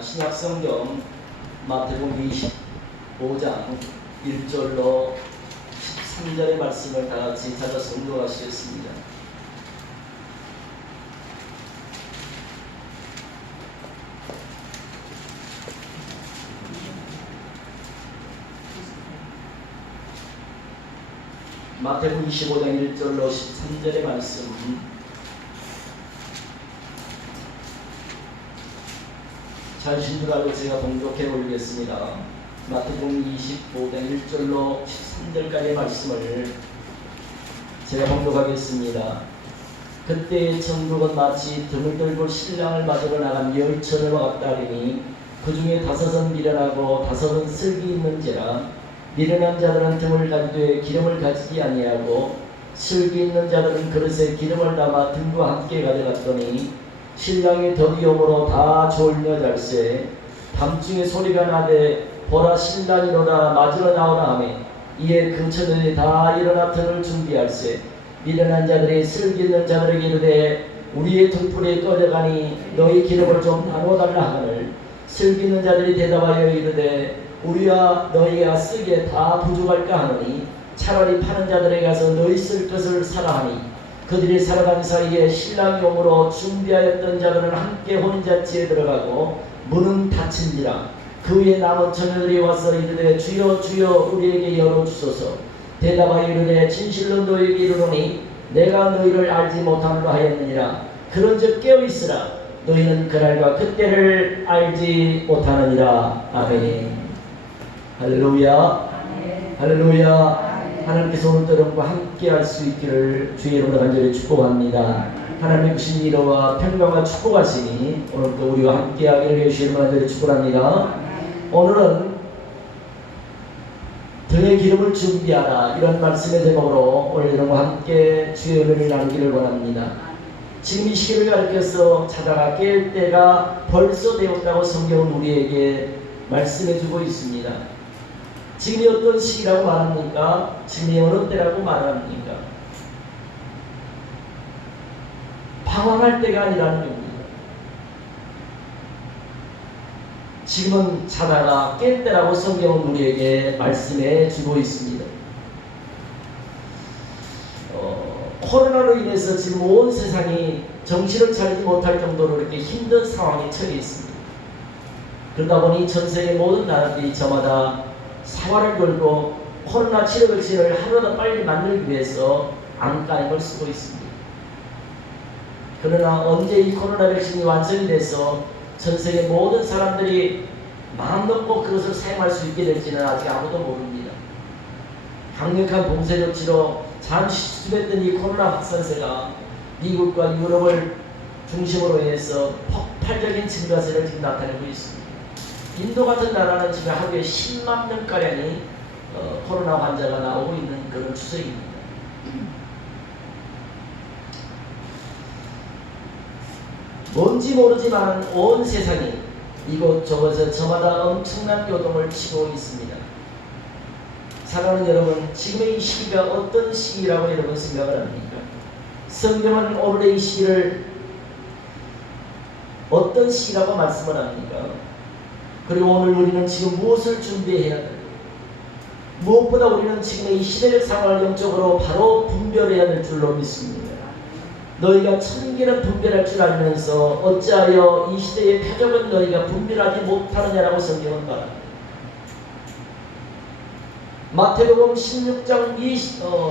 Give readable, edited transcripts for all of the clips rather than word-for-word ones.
신약성경 마태복음 25장 1절로 13절의 말씀을 다 같이 찾아 성독하시겠습니다. 마태복음 25장 1절로 13절의 말씀 자신들 알고 제가 봉독해 올리겠습니다. 마태복음 25장 1절로 13절까지의 말씀을 제가 봉독하겠습니다. 그때 천국은 마치 등을 들고 신랑을 맞으러 나간 열처녀와 같다 하리니 그 중에 5은 미련하고 5은 슬기 있는지라. 미련한 자들은 등을 가지되 기름을 가지지 아니하고 슬기 있는 자들은 그릇에 기름을 담아 등과 함께 가져갔더니 신랑이 더디 오므로 다 졸며 잘세. 밤중에 소리가 나되 보라 신랑이로다 맞으러 나오라 하매 이에 그 처녀들이 다 일어나 등을 준비할세. 미련한 자들이 슬기 있는 자들에게 이르되 우리의 등불이 꺼져가니 너희 기름을 좀 나눠달라 하거늘 슬기 있는 자들이 대답하여 이르되 우리와 너희가 쓰기에 다 부족할까 하노니 차라리 파는 자들에게 가서 너희 쓸 것을 사라 하니 그들이 살아가는 사이에 신랑이 오므로 준비하였던 자들은 함께 혼인잔치에 들어가고 문은 닫힌지라. 그 위에 남은 처녀들이 와서 이르되 주여 주여 우리에게 열어주소서. 대답하여 이르되 진실로 너희에게 이르노니 내가 너희를 알지 못함으로 하였느니라. 그런즉 깨어있으라. 너희는 그날과 그때를 알지 못하느니라. 아멘. 할렐루야. 아멘. 할렐루야. 하나님께서 오늘도 여러분과 함께 할 수 있기를 주의 이름으로 간절히 축복합니다. 하나님의 주신 위로와 평강과 축복하시니 오늘도 우리와 함께 하기를 주의 이름으로 간절히 축복합니다. 오늘은 등의 기름을 준비하라 이런 말씀의 제목으로 오늘 여러분과 함께 주의 은혜를 나누기를 원합니다. 지금 이 시기를 가리켜서 자다가 깰 때가 벌써 되었다고 성경은 우리에게 말씀해주고 있습니다. 지금이 어떤 시기라고 말합니까? 지금이 어느 때라고 말합니까? 방황할 때가 아니라는 겁니다. 지금은 자다가 깰 때라고 성경은 우리에게 말씀해 주고 있습니다. 코로나로 인해서 지금 온 세상이 정신을 차리지 못할 정도로 이렇게 힘든 상황에 처해 있습니다. 그러다 보니 전 세계 모든 나라들이 저마다 사활을 걸고 코로나 치료 백신을 하루라도 빨리 만들기 위해서 안간힘을 쓰고 있습니다. 그러나 언제 이 코로나 백신이 완성이 돼서 전 세계 모든 사람들이 마음 놓고 그것을 사용할 수 있게 될지는 아직 아무도 모릅니다. 강력한 봉쇄 조치로 잠시 수습했던 이 코로나 확산세가 미국과 유럽을 중심으로 해서 폭발적인 증가세를 지금 나타내고 있습니다. 인도 같은 나라는 지금 하루에 10만 명가량이 코로나 환자가 나오고 있는 그런 추세입니다. 뭔지 모르지만 온 세상이 이곳저곳에 저마다 엄청난 요동을 치고 있습니다. 사랑하는 여러분, 지금의 이 시기가 어떤 시기라고 여러분 생각을 합니까? 성경은 오늘의 이 시기를 어떤 시기라고 말씀을 합니까? 그리고 오늘 우리는 지금 무엇을 준비해야 됩니까? 무엇보다 우리는 지금의 이 시대적 상황을 영적으로 바로 분별해야 될 줄로 믿습니다. 너희가 천계는 분별할 줄 알면서 어찌하여 이 시대의 표적은 너희가 분별하지 못하느냐라고 성경은 말합니다. 마태복음 16장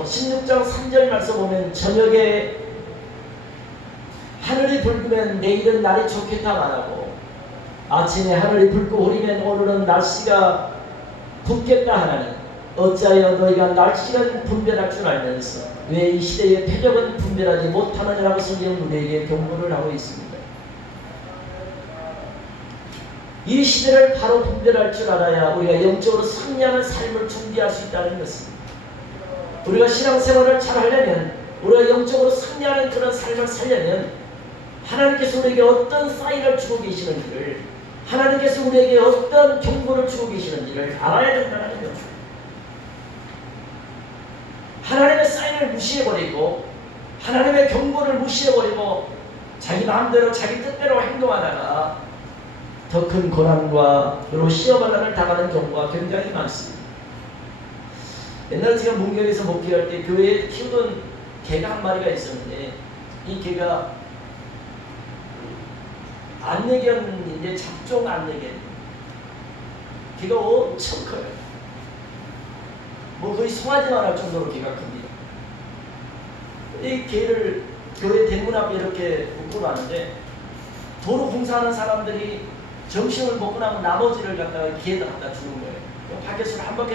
3절 말씀 보면 저녁에 하늘이 붉으면 내일은 날이 좋겠다 말하고 아침에 하늘이 붉고 흐리면 오늘은 날씨가 붓겠다 하나니 어찌하여 너희가 날씨는 분별할 줄 알면서 왜 이 시대의 표적은 분별하지 못하느냐라고 성경은 우리에게 경고를 하고 있습니다. 이 시대를 바로 분별할 줄 알아야 우리가 영적으로 승리하는 삶을 준비할 수 있다는 것입니다. 우리가 신앙생활을 잘 하려면 우리가 영적으로 승리하는 그런 삶을 살려면 하나님께서 우리에게 어떤 사인을 주고 계시는지를 하나님께서 우리에게 어떤 경고를 주고 계시는지를 알아야 된다는 거죠. 하나님의 사인을 무시해버리고 하나님의 경고를 무시해버리고 자기 마음대로 자기 뜻대로 행동하다가 더 큰 고난과 그리고 시험을 당하는 경우가 굉장히 많습니다. 옛날에 제가 문경에서 목회할 때 교회에 키우던 개가 한 마리가 있었는데 이 개가 안내견인데 잡종 안내견. 개가 엄청 커요. 뭐 거의 송아지만 할 정도로 개가 큽니다. 이 개를 교회 대문 앞에 이렇게 묶어놨는데 도로 공사하는 사람들이 점심을 먹고 나면 나머지를 갖다가 개에다 갖다 주는 거예요. 밖에서 한 바퀴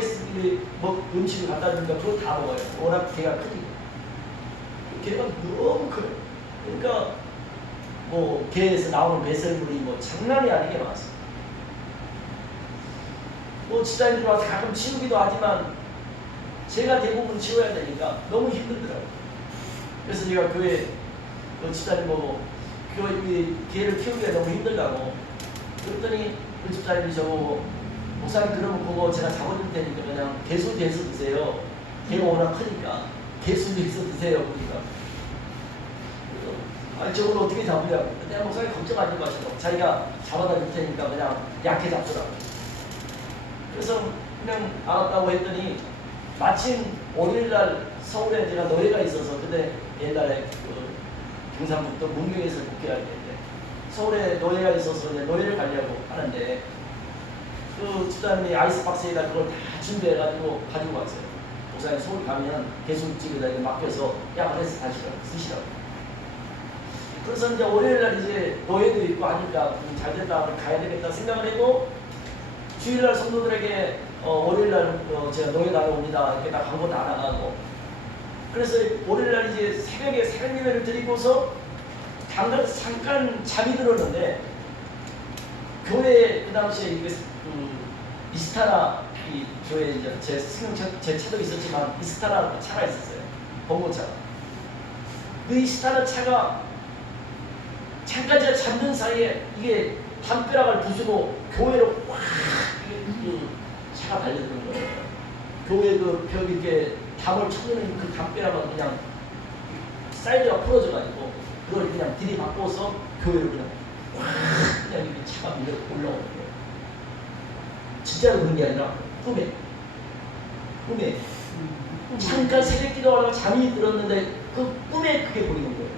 뭐 음식을 갖다 주니까 그거 다 먹어요. 워낙 개가 크니까. 개가 너무 커요. 그러니까 뭐 개에서 나오는 배설물이 뭐 장난이 아니게 많습니다. 뭐 집사님들 와서 가끔 치우기도 하지만 제가 대부분 치워야 되니까 너무 힘들더라고요. 그래서 제가 교회 집사님 보고 교회 개를 키우기가 너무 힘들다고 그랬더니 그 집사님이 저보고 목사님 그러면 그거 제가 잡아줄 테니까 그냥 개수 드세요. 개가 워낙 크니까 개수 드세요. 그러니까 아니 저걸 어떻게 잡으냐고. 내가 목사님 걱정하지 마시고 자기가 잡아다 줄 테니까 그냥 약해 잡수라고. 그래서 그냥 알았다고 했더니 마침 월요일날 서울에 제가 노예가 있어서 그때 옛날에 경상북도 문경에서 목회할 때 서울에 노예가 있어서 이제 노예를 가려고 하는데 그 집사님이 아이스박스에다 그걸 다 준비해가지고 가지고 왔어요. 목사님 서울 가면 개수집에다 맡겨서 야간에서 다시 쓰시라고. 그래서 이제 월요일날 이제 노예도 있고 하니까 잘 됐다 가야 되겠다 생각을 하고 주일날 성도들에게 월요일날 제가 노예 다녀옵니다 이렇게 다 광고 다 나가고 그래서 월요일날 이제 새벽에 새벽 예배를 드리고서 잠깐 잠이 들었는데 교회 그 당시에 이스타라 이 교회 이제 제 차도 있었지만 이스타라 차가 있었어요. 봉고차가. 그 이스타라 차가 잠깐 제가 잠든 사이에 이게 담벼락을 부수고 교회로 확 차가 달려드는 거예요. 교회 그 벽 이렇게 담을 쳐주는 그 담벼락은 그냥 사이드가 풀어져가지고 그걸 그냥 들이받고서 교회로 그냥 확 그냥 이렇게 차가 밀려 올라오는 거예요. 진짜로 그런 게 아니라 꿈에 잠깐 새벽 기도하다가 잠이 들었는데 그 꿈에 그게 보이는 거예요.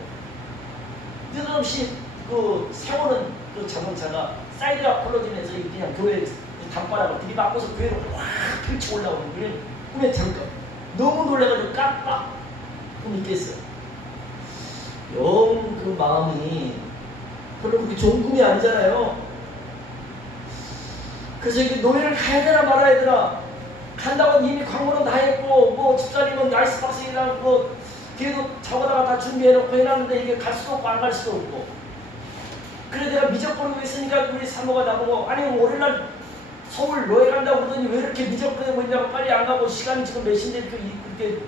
느닷없이 그 세우는 그 자동차가 사이드가 풀어지면서 그냥 교회 담바락을 들이받고서 교회로 확 펼쳐 올라오는 거예요. 꿈에 잠깐 너무 놀라가지고 깜빡 꿈이 깼어요. 영 그 마음이 별로 그렇게 좋은 꿈이 아니잖아요. 그래서 이게 노예를 가야 되나 말아야 되나 간다고 이미 광고는 다 했고 뭐 집사님은 아이스박스랑 뭐 뒤에도 잡아다가 다 준비해놓고 해놨는데 이게 갈 수도 없고 안 갈 수도 없고 그래 내가 미적거리고 있으니까 우리 사모가 나보고 아니 월요일날 서울 노예 간다고 그러더니 왜 이렇게 미적거리고 있냐고 빨리 안 가고 시간이 지금 몇 시인데 그렇게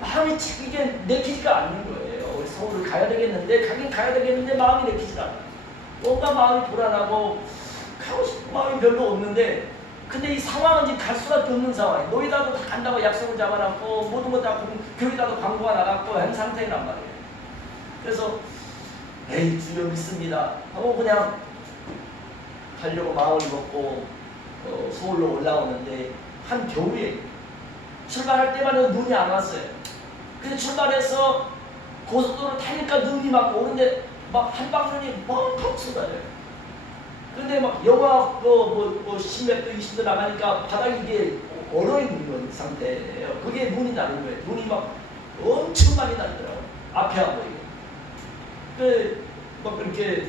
마음이 이게 내키지가 않는 거예요. 서울을 가야 되겠는데 가긴 가야 되겠는데 마음이 내키지가 않아요. 뭔가 마음이 불안하고 가고 싶은 마음이 별로 없는데 근데 이 상황은 이제 갈 수밖에 없는 상황이에요. 노예다도 다 간다고 약속을 잡아놨고 모든 거 다 교회다도 광고가 나갔고 한 상태란 말이에요. 그래서 에이 주여 믿습니다 하고 그냥 가려고 마음을 먹고 서울로 올라오는데 한 겨울에 출발할 때만 해도 눈이 안 왔어요. 근데 출발해서 고속도로 타니까 눈이 막 오는데 막 한방눈이 멍펑 쏟아져요. 근데 막 영하 10m, 20m 나가니까 바닥이 이게 얼어있는 상태예요. 그게 눈이 나는 거예요. 눈이 막 엄청 많이 나더라고요. 앞에 안 보이게. 막 그렇게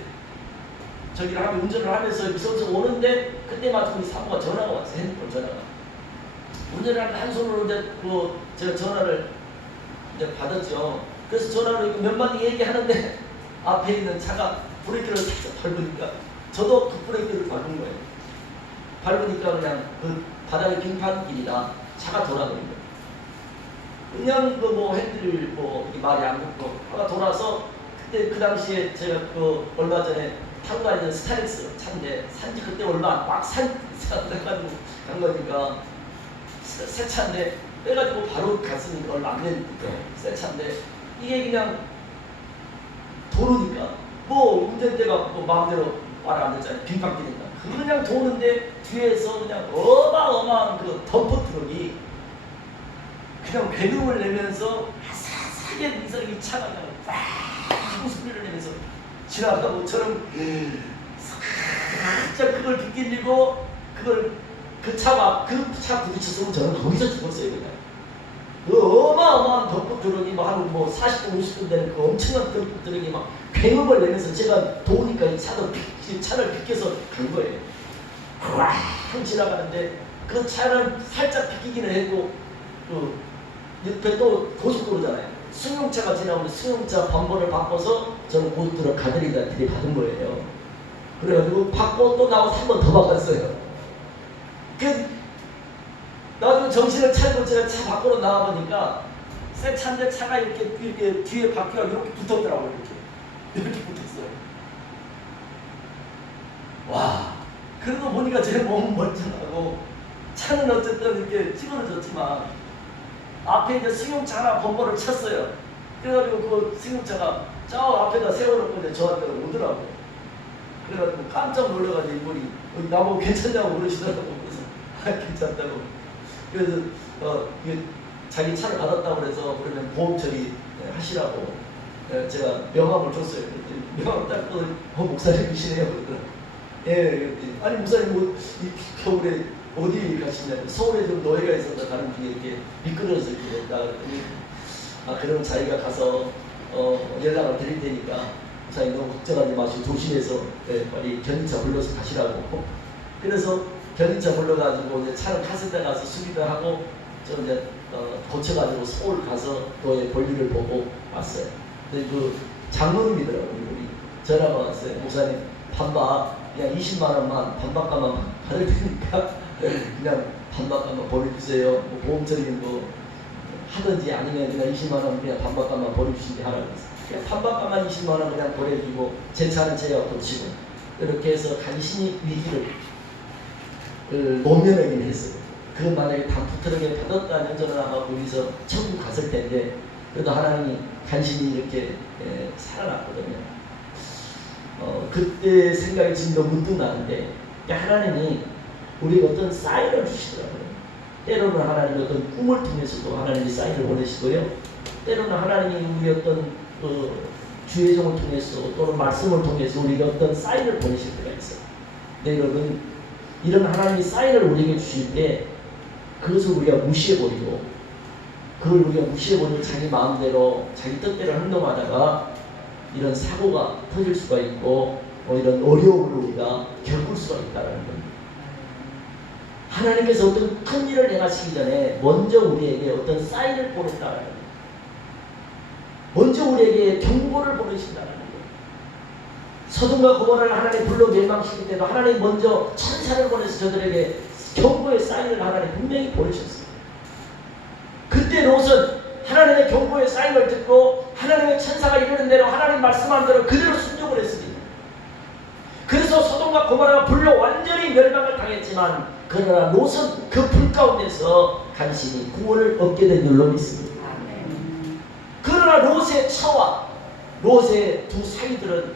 저기를 하면 운전을 하면서 무서워서 오는데 그때 마침 우리 사모가 전화가 왔어요. 핸드폰 전화가. 운전을 하는데 한 손으로 이제 제가 전화를 이제 받았죠. 그래서 전화로 몇 마디 얘기하는데 앞에 있는 차가 브레이크를 살짝 밟으니까 저도 그 브레이크를 밟은 거예요. 밟으니까 그냥 그 바닥에 빙판길이라 차가 돌아버린 거예요. 그냥 핸들 말이 안 붙고 하나 돌아서 그때 그 당시에 제가 얼마 전에 타고 다니는 스타렉스 차인데 산지 그때 얼마 막 산가지고 간 거니까 새 차인데 빼가지고 바로 갔으니까 얼마 안 됐는데 새 차인데 이게 그냥 도로니까 운전대가 마음대로 바로 앉았잖아요. 빙판 뛰는다. 그냥 도는데 뒤에서 그냥 어마어마한 그 덤프 트럭이 그냥 배경을 내면서 아삭아삭하게 이 차가 그냥 빡 하고 소리를 내면서 지나가고 저는 살짝 그걸 빗길리고 그걸 그 차 부딪혔으면 저는 거기서 죽었어요. 그냥 그 어마어마한 덤프 트럭이 한 40분 50분 되는 그 엄청난 덤프 트럭이 막 굉음을 내면서 제가 도우니까 이 차를 비껴서 간 거예요. 꽉 지나가는데 그 차는 살짝 비키기는 했고 그 옆에 또 고속도로잖아요. 승용차가 지나오면 승용차 번호를 바꿔서 저는 고속도로 가드리다 들이받은 거예요. 그래가지고 받고 또 나와서 한 번 더 바꿨어요. 나중에 정신을 차리고 제가 차 밖으로 나와보니까 새 차인데 차가 이렇게 뒤에 바퀴가 이렇게 붙었더라고요. 이렇게 붙었어요. 와, 그래도 보니까 제 몸은 멀쩡하고 차는 어쨌든 이렇게 찌그러졌지만 앞에 이제 승용차 하나 범퍼를 쳤어요. 그래가지고 그 승용차가 저 앞에다 세워놓고 이제 저한테 오더라고요. 그래가지고 깜짝 놀라가지고 이분이 나보고 괜찮냐고 그러시더라고요. 그래서 괜찮다고. 그래서 자기 차를 받았다고 그래서 그러면 보험 처리 하시라고 제가 명함을 줬어요. 명함 딱 목사님이시네요. 그러더라고요. 예, 아니 목사님 이 겨울에 어디 가시냐고. 서울에 좀 노예가 있어서 가는 길에 이렇게 미끄러져서 이렇게 됐다 그랬더니 그러면 자기가 가서 연락을 드릴 테니까 목사님 너무 걱정하지 마시고 조심해서 빨리 견인차 불러서 가시라고. 그래서 견인차 불러가지고 이제 차를 카센터 가서 수리를 하고 저 이제 고쳐가지고 서울 가서 노예 볼일을 보고 왔어요. 근데 그 장로님이더라고요. 우리 전화가 왔어요. 목사님 반박 그냥 20만 원만 반박가만 받을 테니까 그냥 반박가만 보내주세요. 뭐 보험처리는 뭐 하든지 아니면 그냥 20만 원 그냥 반박가만 보내주시게 하라고 했어요. 그냥 반박가만 20만 원 그냥 보내주고 제 차는 제가 고치고 이렇게 해서 간신히 위기를 못 면하긴 했어요. 그건 만약에 단프트럭에 받았다면 저는 아마 거기서 천국 갔을 텐데 그래도 하나님이 간신히 이렇게 살아났거든요. 그때 생각이 지금도 문득 나는데 하나님이 우리에게 어떤 사인을 주시더라고요. 때로는 하나님이 어떤 꿈을 통해서도 하나님이 사인을 보내시고요. 때로는 하나님이 우리 어떤 주의 종을 통해서 또는 말씀을 통해서 우리에게 어떤 사인을 보내실 때가 있어요. 근데 여러분 이런 하나님이 사인을 우리에게 주실 때 그것을 우리가 무시해버리고 그걸 우리가 무시해버리고 자기 마음대로 자기 뜻대로 행동하다가 이런 사고가 터질 수가 있고 이런 어려움을 우리가 겪을 수가 있다는 겁니다. 하나님께서 어떤 큰 일을 행하시기 전에 먼저 우리에게 어떤 사인을 보냈다는 겁니다. 먼저 우리에게 경고를 보내신다는 거예요. 서돔과 고모라를 하나님 불러 멸망시킬 때도 하나님 먼저 천사를 보내서 저들에게 경고의 사인을 하나님 분명히 보내셨어요. 그때 롯은 하나님의 경고의 사인을 듣고 하나님의 천사가 이르는 대로 하나님 말씀한 대로 그대로 순종을 했습니다. 그래서 소돔과 고모라가 불로 완전히 멸망을 당했지만 그러나 롯은 그 불 가운데서 간신히 구원을 얻게 된 줄로 믿습니다. 그러나 롯의 처와 롯의 두 사위들은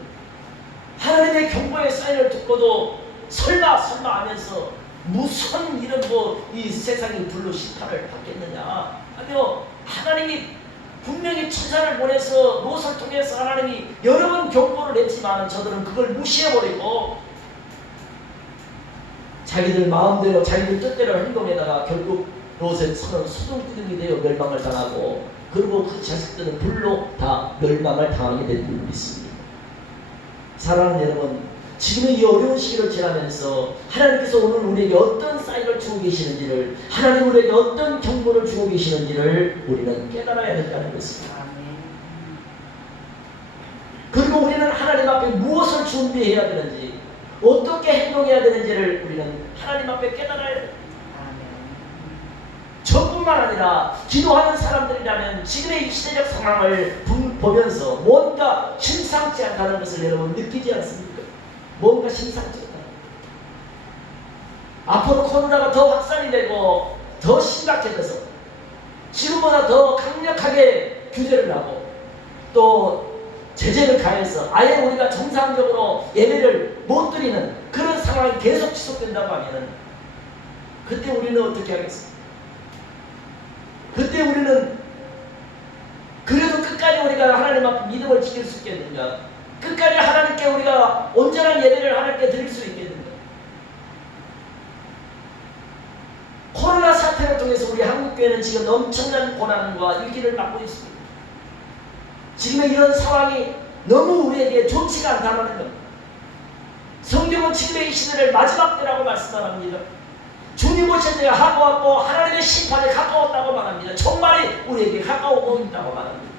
하나님의 경고의 사인을 듣고도 설마 하면서 무슨 이런 이 세상이 불로 심판을 받겠느냐 하며 하나님이 분명히 천사를 보내서 롯을 통해서 하나님이 여러 번 경고를 했지만 저들은 그걸 무시해버리고 자기들 마음대로 자기들 뜻대로 행동에다가 결국 롯의 손은 소돔기둥이 되어 멸망을 당하고 그리고 그 자식들은 불로 다 멸망을 당하게 된 줄 믿습니다. 사랑하는 여러분, 지금의 이 어려운 시기를 지나면서 하나님께서 오늘 우리에게 어떤 사인을 주고 계시는지를 하나님 우리에게 어떤 경고를 주고 계시는지를 우리는 깨달아야 된다는 것입니다. 그리고 우리는 하나님 앞에 무엇을 준비해야 되는지 어떻게 행동해야 되는지를 우리는 하나님 앞에 깨달아야 됩니다. 저뿐만 아니라 기도하는 사람들이라면 지금의 이 시대적 상황을 보면서 뭔가 심상치 않다는 것을 여러분 느끼지 않습니까? 뭔가 심상치 않다. 앞으로 코로나가 더 확산이 되고 더 심각해져서 지금보다 더 강력하게 규제를 하고 또 제재를 가해서 아예 우리가 정상적으로 예배를 못 드리는 그런 상황이 계속 지속된다고 하면은 그때 우리는 어떻게 하겠습니까? 그때 우리는 그래도 끝까지 우리가 하나님 앞에 믿음을 지킬 수 있겠는가? 끝까지 하나님께 우리가 온전한 예배를 하나님께 드릴 수 있겠는가? 코로나 사태를 통해서 우리 한국교회는 지금 엄청난 고난과 위기를 받고 있습니다. 지금의 이런 상황이 너무 우리에게 좋지가 않다는 겁니다. 성경은 지금의 이 시대를 마지막 때라고 말씀합니다. 주님 오실 때가 가까웠고 하나님의 심판이 가까웠다고 말합니다. 종말이 우리에게 가까우고 있다고 말합니다.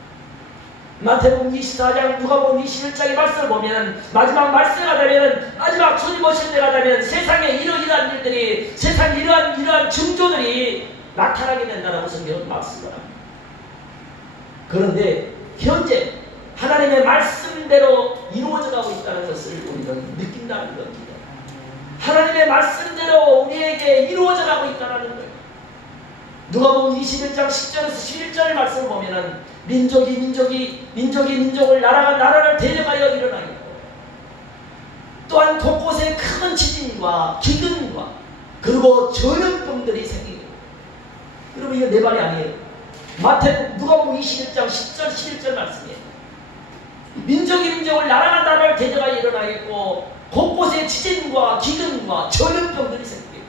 마태복음 24장, 누가복음 21장의 말씀을 보면 마지막 말세가 되면, 마지막 주님 오실 때가 되면 세상에 이러이러한 일들이, 세상에 이러한 증조들이 나타나게 된다고 성경은 말씀합니다. 그런데 현재 하나님의 말씀대로 이루어져가고 있다는 것을 우리는 느낀다는 겁니다. 하나님의 말씀대로 우리에게 이루어져가고 있다는 거예요. 누가복음 21장 10절에서 11절 말씀을 보면은 민족이 민족을 나라가 나라를 대적하여 일어나겠고, 또한 곳곳에 큰 지진과 기근과 그리고 전염병들이 생기고. 여러분, 이거 내 말이 아니에요. 누가복음 21장 10절 11절 말씀이에요. 민족을 나라가 나라를 대적하여 일어나겠고, 곳곳에 지진과 기근과 전염병들이 생기고,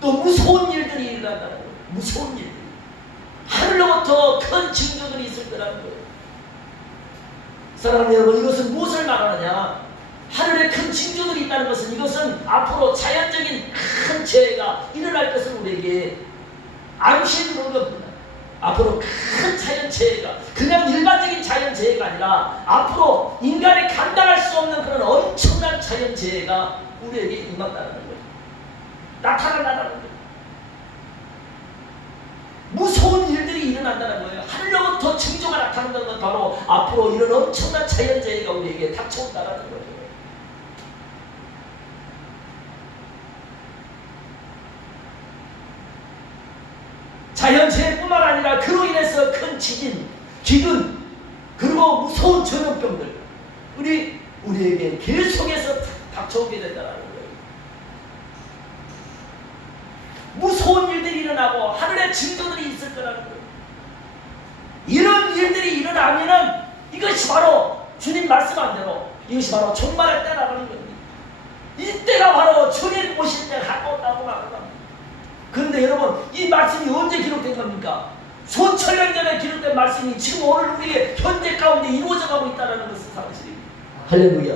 또 무서운 일들이 일어난다는 거예요. 무서운 일들. 하늘로부터 큰 징조들이 있을 거라는 거예요. 사랑하는 여러분, 이것은 무엇을 말하느냐? 하늘에 큰 징조들이 있다는 것은, 이것은 앞으로 자연적인 큰 재해가 일어날 것을 우리에게 암시해 주는 겁니다. 앞으로 큰 자연재해가, 그냥 일반적인 자연재해가 아니라 앞으로 인간이 감당할 수 없는 그런 엄청난 자연재해가 우리에게 임한다는 거예요. 나타난다는 거예요. 무서운 일들이 일어난다는 거예요. 하늘로부터 징조가 나타난다는 건 바로 앞으로 이런 엄청난 자연재해가 우리에게 닥쳐온다는 거예요. 자연재해뿐만 아니라 그로 인해서 큰 지진, 기근, 그리고 무서운 전염병들 우리에게 계속해서 닥쳐오게 된다는 거예요. 무서운 일들이 일어나고 하늘의 징조들이 있을 거라는 거예요. 이런 일들이 일어나면은 이것이 바로 주님 말씀한 대로 이것이 바로 종말의 때라는 겁니다. 이때가 바로 주님 오실 때가 가까웠다고 말합니다. 그런데 여러분, 이 말씀이 언제 기록된 겁니까? 수천 년 전에 기록된 말씀이 지금 오늘 우리의 현재 가운데 이루어져 가고 있다는 것은 사실입니다. 할렐루야.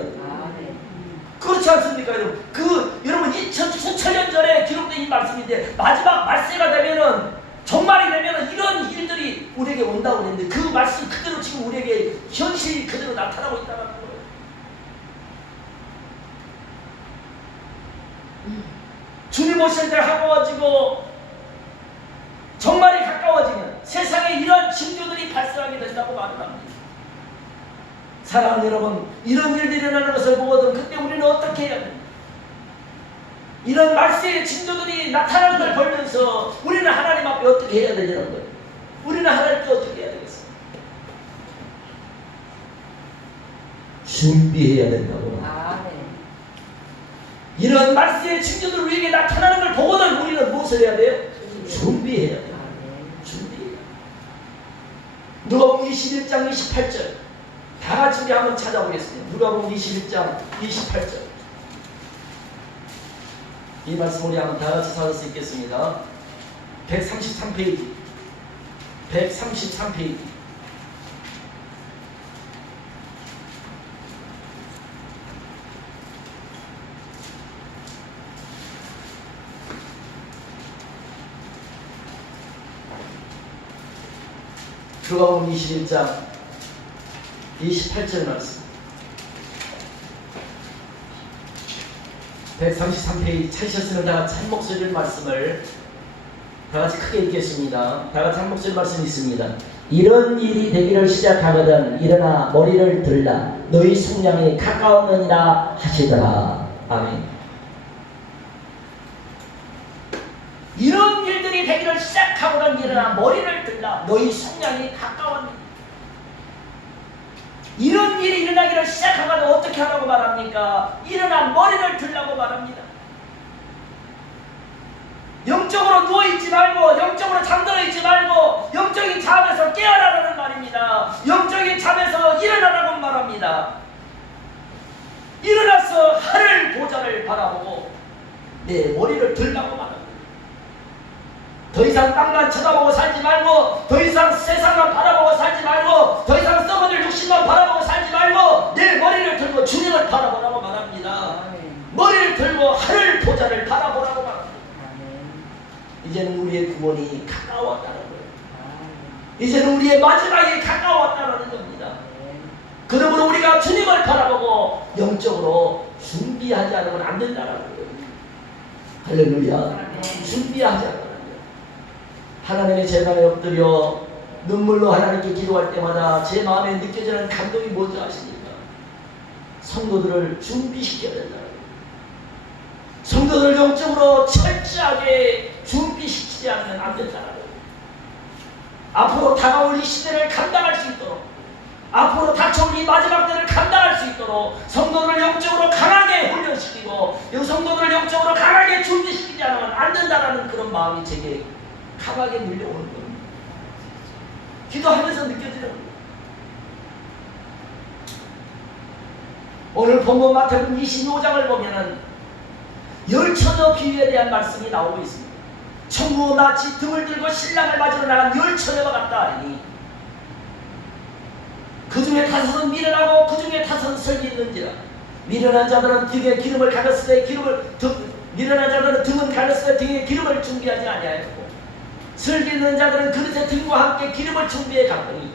그렇지 않습니까, 여러분? 여러분, 수천 년 전에 기록된 이 말씀인데, 마지막 말세가 되면은, 종말이 되면은 이런 일들이 우리에게 온다고 그랬는데, 그 말씀 그대로 지금 우리에게 현실이 그대로 나타나고 있다는 거예요. 주님 오실 때 가까워지고 종말이 가까워지면 세상에 이런 징조들이 발생하게 된다고 말을 합니다. 사랑하는 여러분, 이런 일들이 일어나는 것을 보거든 그때 우리는 어떻게 해야 됩니까? 이런 말세의 징조들이 나타나는 걸 보면서 우리는 하나님 앞에 어떻게 해야 되냐는 거예요. 우리는 하나님께 어떻게 해야 되겠습니까? 준비해야 된다고. 이런 말세의 징조들 우리에게 나타나는 걸 보고는 우리는 무엇을 해야 돼요? 준비해야 돼요. 준비해야 돼요. 누가복음 21장 28절 다 같이 우리 한번 찾아보겠습니다. 누가복음 21장 28절 이 말씀 우리 한번 다 같이 찾을 수 있겠습니다. 133페이지 133페이지 누가복음 21장 28절 말씀 133페이지 찾으셨으면 다 같이 한 목소리를 말씀을 다 같이 크게 읽겠습니다. 다 같이 한 목소리 말씀이 있습니다. 이런 일이 되기를 시작하거든 일어나 머리를 들라 너희 속량이 가까웠느니라 하시더라. 아멘. 이런 일들이 되기를 시작하거든 일어나 머리를 들라 너희 속량이 가까웠느니라. 이런 일이 일어나기를 시작하면 어떻게 하라고 말합니까? 일어나 머리를 들라고 말합니다. 영적으로 누워있지 말고, 영적으로 잠들어 있지 말고, 영적인 잠에서 깨어나라는 말입니다. 영적인 잠에서 일어나라고 말합니다. 일어나서 하늘 보좌를 바라보고 내 머리를 들라고 말합니다. 더 이상 땅만 쳐다보고 살지 말고, 더 이상 세상만 바라보고 살지 말고, 더 이상 썩어질 육신만 바라보고 살지 말고 내 머리를 들고 주님을 바라보라고 말합니다. 머리를 들고 하늘 보좌를 바라보라고 말합니다. 이제는 우리의 구원이 가까웠다는 거예요. 이제는 우리의 마지막이 가까웠다는 겁니다. 그러므로 우리가 주님을 바라보고 영적으로 준비하지 않으면 안 된다는 거예요. 할렐루야. 준비하지 않으면 안 돼요. 하나님의 재단에 엎드려 눈물로 하나님께 기도할 때마다 제 마음에 느껴지는 감동이 뭔지 아십니까? 성도들을 준비시켜야 된다는 거예요. 성도들을 영적으로 철저하게 준비시키지 않으면 안 된다는 거예요. 앞으로 다가올 이 시대를 감당할 수 있도록, 앞으로 닥쳐올 이 마지막 때를 감당할 수 있도록 성도들을 영적으로 강하게 훈련시키고 이 성도들을 영적으로 강하게 준비시키지 않으면 안 된다는 그런 마음이 제게 강하게 밀려오는 겁니다. 기도하면서 느껴지는 겁니다. 오늘 본문 마태복음 25장을 보면은 열처녀 비유에 대한 말씀이 나오고 있습니다. 천국은 마치 등을 들고 신랑을 맞으러 나간 열처녀와 같다 하니 그 중에 다섯은 미련하고 그 중에 다섯은 설기 있는지라. 미련한 자들은 등에 기름을 가렸을 때 미련한 자들은 등은 가렸을 때 등에 기름을 준비하지 아니하였고 설기 있는 자들은 그릇에 등과 함께 기름을 준비해 갔더니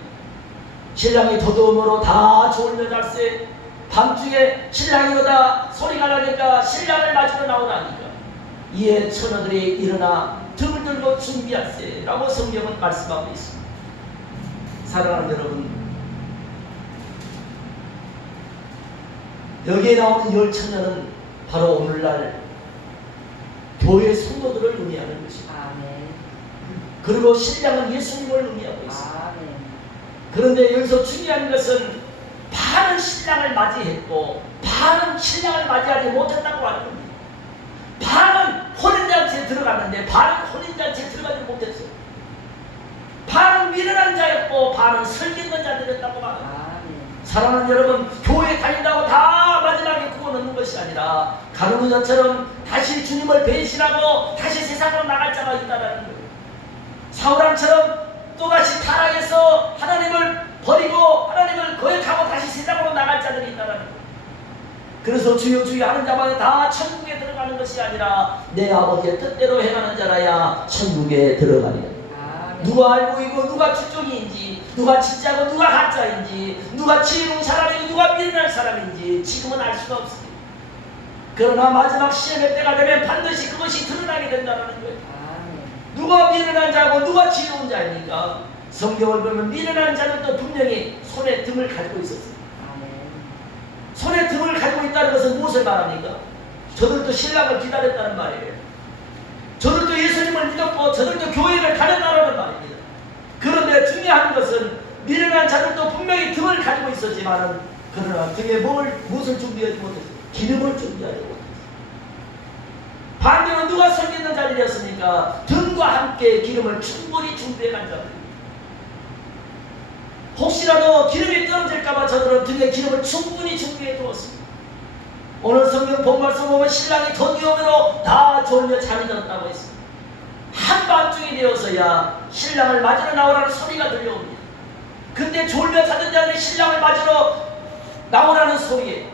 신랑이 더더움으로 다 졸며 잘세 밤중에 신랑이 오다 소리가 나니까 신랑을 맞으러 나오라니까 이에 처녀들이 일어나 등을 들고 준비하세 라고 성경은 말씀하고 있습니다. 사랑하는 여러분, 여기에 나오는 열 처녀는 바로 오늘날 교회 성도들을 의미하는 것입니다. 아멘. 그리고 신랑은 예수님을 의미하고 있습니다. 아멘. 그런데 여기서 중요한 것은 반은 신랑을 맞이했고 반은 신랑을 맞이하지 못했다고 하는 겁니다. 반은 혼인잔치에 들어갔는데 반은 혼인잔치에 들어가지 못했어요. 반은 미련한 자였고 반은 설기는 자들이었다고 말합니다. 사랑하는 여러분, 교회 다닌다고 다 마지막에 구원 얻는 것이 아니라 가룟유다처럼 다시 주님을 배신하고 다시 세상으로 나갈 자가 있다는 거예요. 사울왕처럼 또다시 타락해서 하나님을 버리고 하나님을 거역하고 다시 세상으로 나갈 자들이 있다는 거예요. 그래서 주여 주여 하는 자마다 다 천국에 들어가는 것이 아니라 내 아버지의 뜻대로 행하는 자라야 천국에 들어가리라. 누가 알고 있고 누가 주종인지, 누가 진짜고 누가 가짜인지, 누가 지혜로운 사람이고 누가 미련한 사람인지 지금은 알 수가 없습니다. 그러나 마지막 시험의 때가 되면 반드시 그것이 드러나게 된다는 거예요. 누가 미련한 자고 누가 지혜로운 자입니까? 성경을 보면 미련한 자들도 분명히 손에 등을 가지고 있었어요. 손에 등을 가지고 있다는 것은 무엇을 말합니까? 저들도 신랑을 기다렸다는 말이에요. 저들도 예수님을 믿었고 저들도 교회를 다녔다는 말입니다. 그런데 중요한 것은 미련한 자들도 분명히 등을 가지고 있었지만 그러나 등에 무엇을 준비하지 못했어요? 기름을 준비하지 못했어요. 반대로 누가 설기 있는 자들이었습니까? 등과 함께 기름을 충분히 준비해 간 자들. 혹시라도 기름이 떨어질까봐 저들은 등에 기름을 충분히 준비해 두었습니다. 오늘 성경 본 말씀 보면 신랑이 던지오므로 다 졸며 잠이 들었다고 했습니다. 한밤중이 되어서야 신랑을 맞으러 나오라는 소리가 들려옵니다. 근데 졸며 자던 자들이 신랑을 맞으러 나오라는 소리에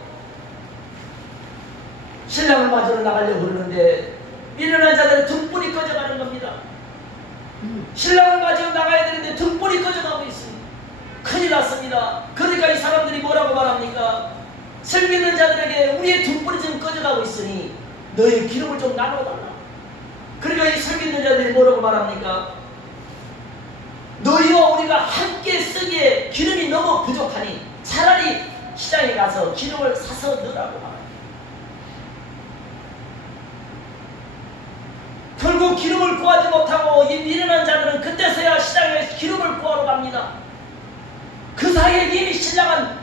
신랑을 맞으러 나가려고 그러는데 미련한 자들은 등불이 꺼져가는 겁니다. 신랑을 맞으러 나가야 되는데 등불이 꺼져가고 있습니다. 큰일 났습니다. 그러니까 이 사람들이 뭐라고 말합니까? 설기 있는 자들에게 우리의 등불이 지금 꺼져가고 있으니 너희 기름을 좀 나눠달라. 그러니까 이 설기 있는 자들이 뭐라고 말합니까? 너희와 우리가 함께 쓰기에 기름이 너무 부족하니 차라리 시장에 가서 기름을 사서 넣으라고 말합니다. 결국 기름을 구하지 못하고 이 미련한 자들은 그때서야 시장에 기름을 구하러 갑니다. 그 사이에 이미 신랑은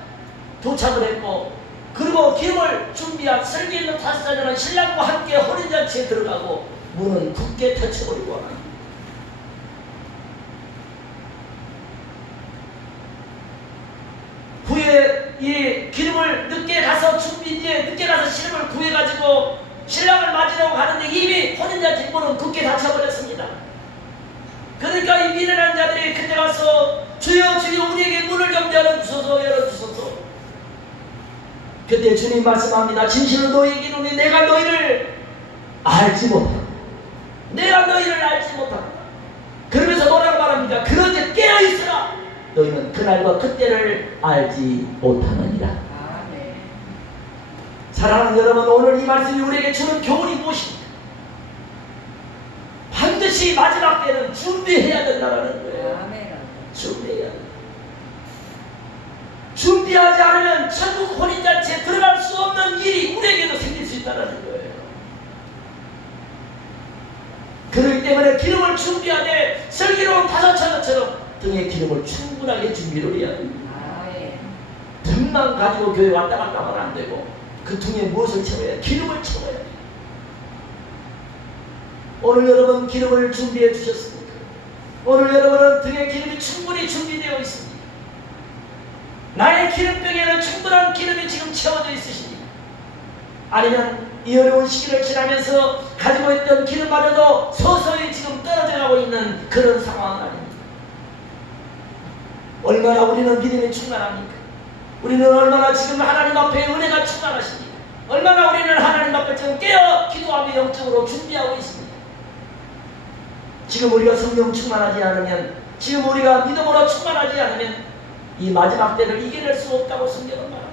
도착을 했고, 그리고 기름을 준비한 설계 있는 5자녀는 신랑과 함께 혼인잔치에 들어가고 문은 굳게 닫혀버리고 합니다. 후에 이 기름을 늦게 가서 늦게 가서 기름을 구해가지고 신랑을 맞으려고 가는데 이미 혼인잔치 문은 굳게 닫혀버렸습니다. 그러니까 이 미련한 자들이 그때 가서 주여 주여 우리에게 문을 좀 열어주소서 열어주소서. 그때 주님 말씀합니다. 진실로 너희에게 이르노니 내가 너희를 알지 못한다. 내가 너희를 알지 못한다. 그러면서 뭐라고 말합니까? 그런데 깨어있으라. 너희는 그날과 그때를 알지 못하느니라. 사랑하는 여러분, 오늘 이 말씀이 우리에게 주는 교훈이 무엇입니까? 반드시 마지막 때는 준비해야 된다는 거예요. 준비해야 된다. 준비하지 않으면 천국 혼인잔치에 들어갈 수 없는 일이 우리에게도 생길 수 있다는 거예요. 그렇기 때문에 기름을 준비하되 슬기로운 5자녀처럼 등에 기름을 충분하게 준비를 해야 됩니다. 등만 가지고 교회 왔다 갔다 하면 안 되고 그 등에 무엇을 채워야 돼? 기름을 채워야 돼. 오늘 여러분 기름을 준비해 주셨습니까? 오늘 여러분은 등에 기름이 충분히 준비되어 있습니다. 나의 기름병에는 충분한 기름이 지금 채워져 있으십니까? 아니면 이 어려운 시기를 지나면서 가지고 있던 기름마저도 서서히 지금 떨어져가고 있는 그런 상황은 아닙니다. 얼마나 우리는 믿음이 충만합니까? 우리는 얼마나 지금 하나님 앞에 은혜가 충만하십니까? 얼마나 우리는 하나님 앞에 지금 깨어 기도하며 영적으로 준비하고 있습니다. 지금 우리가 성령 충만하지 않으면, 지금 우리가 믿음으로 충만하지 않으면 이 마지막 때를 이겨낼 수 없다고 성경은 말합니다.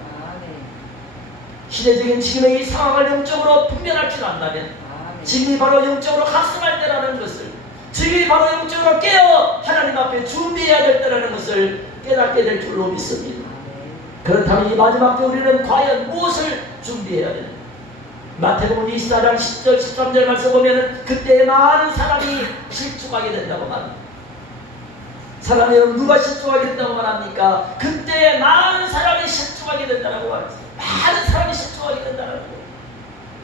시대적인 지금의 이 상황을 영적으로 분별할 줄 안다면 지금이 바로 영적으로 각성할 때라는 것을, 지금이 바로 영적으로 깨어 하나님 앞에 준비해야 될 때라는 것을 깨닫게 될 줄로 믿습니다. 그렇다면 이 마지막 때 우리는 과연 무엇을 준비해야 되는가? 마태복음 24장 10절 13절 말씀 보면 그때 많은 사람이 실족하게 된다고 말합니다. 사람이 누가 실족하게 된다고 말합니까? 그때 많은 사람이 실족하게 된다고 말합니다. 많은 사람이 실족하게 된다는 거예요.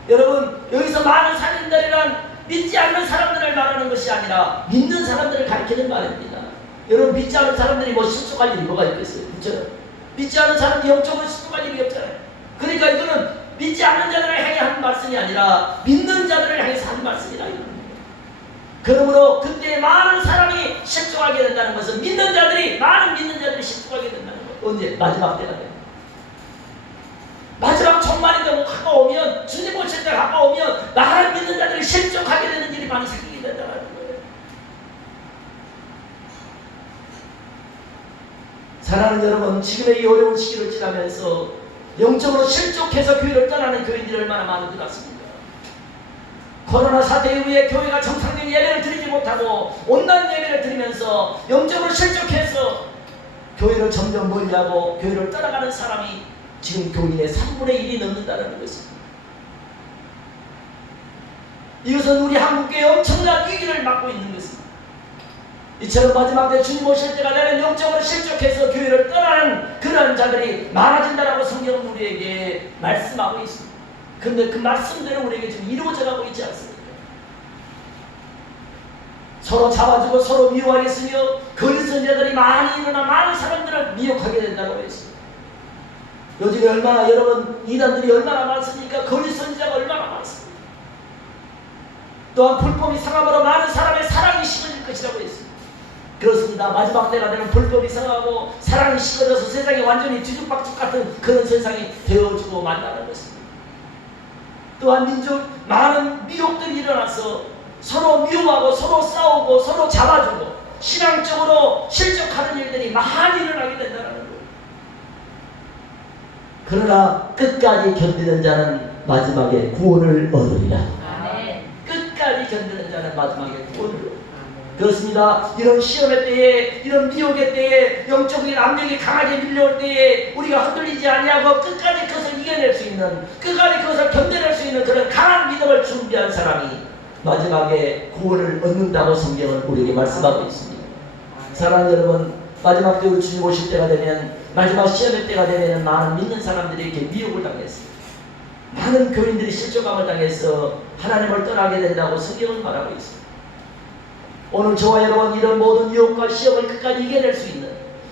여러분, 여기서 많은 사람들이란 믿지 않는 사람들을 말하는 것이 아니라 믿는 사람들을 가리키는 말입니다. 여러분, 믿지 않는 사람들이 뭐 실족할 일이 뭐가 있겠어요? 그렇죠? 믿지 않는 사람이 영적으로 실족할 일이 없잖아요. 그러니까 이거는 믿지 않는 자들을 향해 하는 말씀이 아니라 믿는 자들을 향해서 하는 말씀이다. 그러므로 그때 많은 사람이 실족하게 된다는 것은 많은 믿는 자들이 실족하게 된다는 것. 언제? 마지막 때가 돼요. 마지막 종말이 되고 가까우면, 주님 오실 때가 가까우면 많은 믿는 자들이 실족하게 되는 일이 많이 생기게 된다는 거예요. 사랑하는 여러분, 지금의 이 어려운 시기를 지나면서 영적으로 실족해서 교회를 떠나는 교인들이 얼마나 많은 것 같습니까? 코로나 사태 이후에 교회가 정상적인 예배를 드리지 못하고 온갖 예배를 드리면서 영적으로 실족해서 교회를 점점 멀리하고 교회를 떠나가는 사람이 지금 교인의 3분의 1이 넘는다는 것입니다. 이것은 우리 한국교회의 엄청난 위기를 맞고 있는 것입니다. 이처럼 마지막 때 주님 오실 때가 되면 영적으로 실족해서 교회를 떠나는 그런 자들이 많아진다라고 성경은 우리에게 말씀하고 있습니다. 그런데 그 말씀대로 우리에게 지금 이루어져 가고 있지 않습니까? 서로 잡아주고 서로 미워하겠으며 거짓 선지자들이 많이 일어나 많은 사람들을 미혹하게 된다고 했습니다. 요즘에 얼마나 여러분 이단들이 얼마나 많습니까? 거짓 선지자가 얼마나 많습니까? 또한 불법이 상함으로 많은 사람의 사랑이 식어질 것이라고 했습니다. 그렇습니다. 마지막 때가 되면 불법이 상하고 사랑이 식어져서 세상이 완전히 뒤죽박죽 같은 그런 세상이 되어주고 만나는 것입니다. 또한 많은 미혹들이 일어나서 서로 미워하고 서로 싸우고 서로 잡아주고 신앙적으로 실족하는 일들이 많이 일어나게 된다는 거예요. 그러나 끝까지 견디는 자는 마지막에 구원을 얻으리라. 끝까지 견디는 자는 마지막에 구원을 얻으리라. 그렇습니다. 이런 시험의 때에, 이런 미혹의 때에, 영적인 압력이 강하게 밀려올 때에 우리가 흔들리지 아니하고 끝까지 그것을 이겨낼 수 있는, 끝까지 그것을 견뎌낼 수 있는 그런 강한 믿음을 준비한 사람이 마지막에 구원을 얻는다고 성경은 우리에게 말씀하고 있습니다. 사랑하는 여러분, 마지막 때로 주님 오실 때가 되면, 마지막 시험의 때가 되면 많은 믿는 사람들에게 미혹을 당했어요. 많은 교인들이 실족감을 당해서 하나님을 떠나게 된다고 성경은 말하고 있습니다. 오늘 저와 여러분 이런 모든 유혹과 시험을 끝까지 이겨낼 수 있는,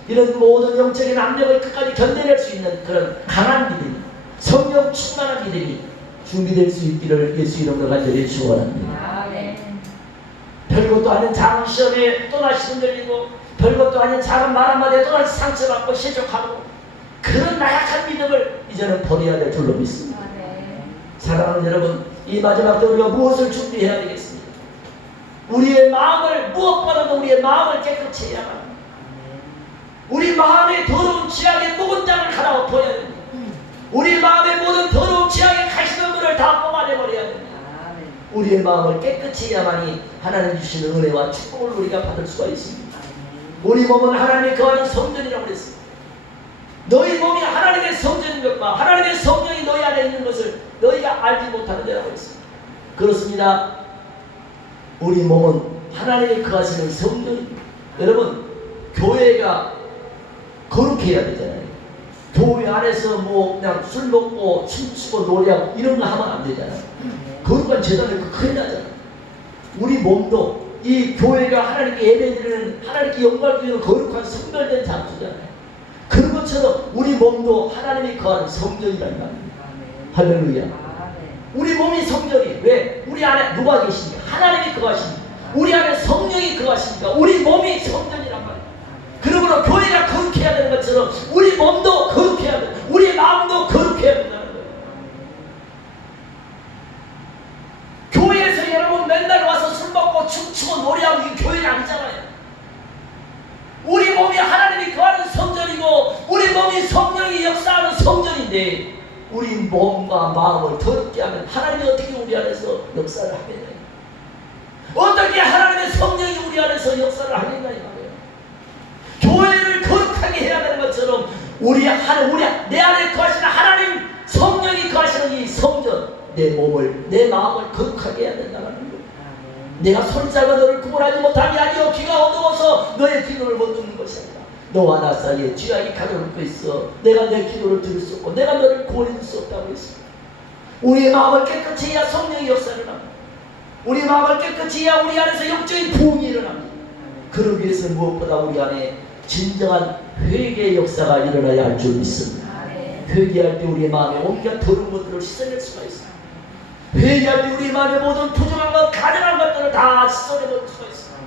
이런 모든 영적인 압력을 끝까지 견뎌낼 수 있는 그런 강한 믿음이, 성령 충만한 믿음이 준비될 수 있기를 예수 이름으로 간절히 축원합니다. 별것도 아닌 작은 시험에 또다시 흔들리고, 별것도 아닌 작은 말 한마디에 또다시 상처받고 실족하고, 그런 나약한 믿음을 이제는 버려야 될 줄로 믿습니다. 사랑하는 여러분, 이 마지막 때 우리가 무엇을 준비해야 되겠습니까? 우리의 마음을, 무엇보다도 우리의 마음을 깨끗이 해야 합니다. 우리 마음의 더러운 지향에 묵은 땅을 갈아엎어야 됩니다. 우리 마음의 모든 더러운 지향에 가시는 물을 다 뽑아내버려야 됩니다. 우리의 마음을 깨끗이 해야만이 하나님 주시는 은혜와 축복을 우리가 받을 수가 있습니다. 우리 몸은 하나님이 거하는 성전이라고 그랬습니다. 너희 몸이 하나님의 성전인 것과 하나님의 성령이 너희 안에 있는 것을 너희가 알지 못하는 데라고 했습니다. 그렇습니다. 우리 몸은 하나님이 거하시는 성전입니다. 여러분, 교회가 거룩해야 되잖아요. 교회 안에서 뭐 그냥 술 먹고 춤추고 노래하고 이런 거 하면 안 되잖아요. 거룩한 재단을 큰일 나잖아요. 우리 몸도 이 교회가 하나님께 예배드리는, 하나님께 영광을 드리는 거룩한 성별된 장소잖아요. 그런 것처럼 우리 몸도 하나님이 거하는 성전이라는 말입니다. 할렐루야. 우리 몸이 성전이, 왜? 우리 안에 누가 계십니까? 하나님이 거하십니다. 우리 안에 성령이 거하십니까? 우리 몸이 성전이란 말입니다. 그러므로 교회가 거룩해야 되는 것처럼 우리 몸도 거룩해야 된다. 우리 마음도 거룩해야 된다는 거예요. 교회에서 여러분 맨날 와서 술 먹고 춤추고 노래하고 이게 교회가 아니잖아요. 우리 몸이 하나님이 거하는 성전이고 우리 몸이 성령이 역사하는 성전인데, 우리 몸과 마음을 더럽게 하면 하나님이 어떻게 우리 안에서 역사를 하겠냐? 어떻게 하나님의 성령이 우리 안에서 역사를 하겠냐 이 말이에요. 교회를 거룩하게 해야 되는 것처럼 내 안에 거하시는 하나님 성령이 거하시는 이 성전, 내 몸을, 내 마음을 거룩하게 해야 된다는 거예요. 내가 손 잡아 너를 구원하지 못함이 아니요 귀가 어두워서 너의 기도를 못 듣는 것이 아니라 너와 나 사이에 죄악이 가둬놓고 있어 내가 내 기도를 들을 수 없고 내가 너를 구원해 줄 수 없다고 했습니다. 우리의 마음을 깨끗이 해야 성령의 역사를 합니다. 우리 마음을 깨끗이 해야 우리 안에서 영적인 부흥이 일어납니다. 그러기 위해서 무엇보다 우리 안에 진정한 회개의 역사가 일어나야 할 줄 믿습니다. 회개할 때 우리의 마음에 온갖 더러운 것들을 씻어낼 수가 있습니다. 회개할 때 우리 마음의 모든 부정한 것, 가증한 것들을 다 씻어내버릴 수가 있습니다.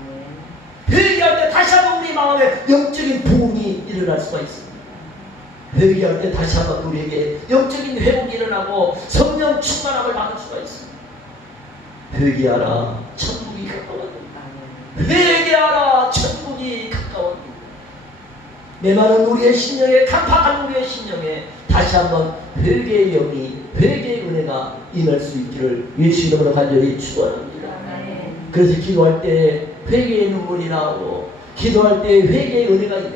회개할 때 다시 한번 우리 마음에 영적인 부흥이 일어날 수가 있습니다. 회개할 때 다시 한번 우리에게 영적인 회복이 일어나고 성령 충만함을 받을 수가 있습니다. 회개하라, 천국이 가까웠습니다. 회개하라, 천국이 가까웠습니다. 메마른 우리의 심령에, 강팍한 우리의 심령에 다시 한번 회개의 영이, 회개의 은혜가 임할 수 있기를 예수 이름으로 간절히 축원합니다. 그래서 기도할 때 회개의 눈물이 나오고, 기도할 때 회개의 은혜가